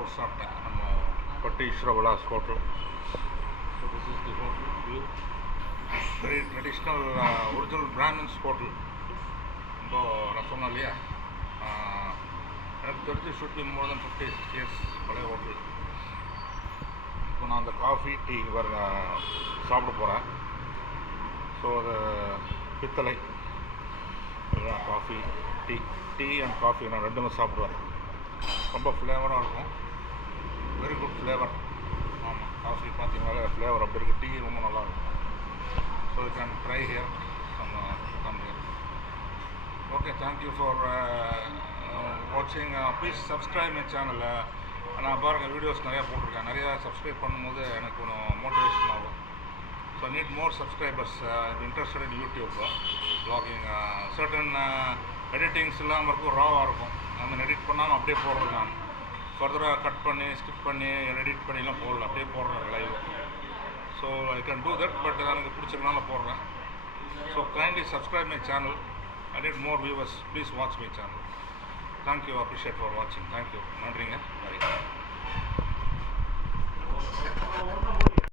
ஒரு சாப்பிட்டேன் நம்ம பட்டி Eswaravilas hotel. So this is the hotel view. Very traditional original Brahmins hotel. ரொம்ப நான் சொன்னேன் இல்லையா, எனக்கு தெரிஞ்சு should be more than 50-60 years பழைய ஹோட்டல். இப்போ நான் அந்த காஃபி டீ வர சாப்பிட போகிறேன். ஸோ அது பித்தளை காஃபி டீ அண்ட் காஃபி நான் ரெண்டுமே சாப்பிடுவேன். ரொம்ப ஃப்ளேவராக இருக்கும், வெரி குட் ஃப்ளேவர். ஆமாம், காஃபி பார்த்தீங்கனாலே ஃப்ளேவர் அப்படி இருக்குது, டீ ரொம்ப நல்லாயிருக்கும். So you can try here நம்ம come here. Okay, thank you for வாட்சிங். ப்ளீஸ் சப்ஸ்கிரைப் மை சேனலில். நான் பாருங்கள் வீடியோஸ் நிறையா போட்டிருக்கேன். நிறையா சப்ஸ்கிரைப் பண்ணும்போது எனக்கு கொஞ்சம் மோட்டிவேஷன் ஆகும். So need more subscribers. Interested in YouTube vlogging. Certain editings இல்லாமல் இருக்கும், ராவாக இருக்கும். நம்ம எடிட் பண்ணாமல் அப்படியே போடுறது. நான் ஃபர்தராக கட் பண்ணி ஸ்கிப் பண்ணி எடிட் பண்ணிலாம் போடல, அப்படியே போடுறேன் live. So I can do that, but எனக்கு பிடிச்சதுனால போடுறேன். So kindly subscribe my channel. I need more viewers. Please watch my channel. Thank you. Appreciate for watching. Thank you. நன்றிங்க. Bye.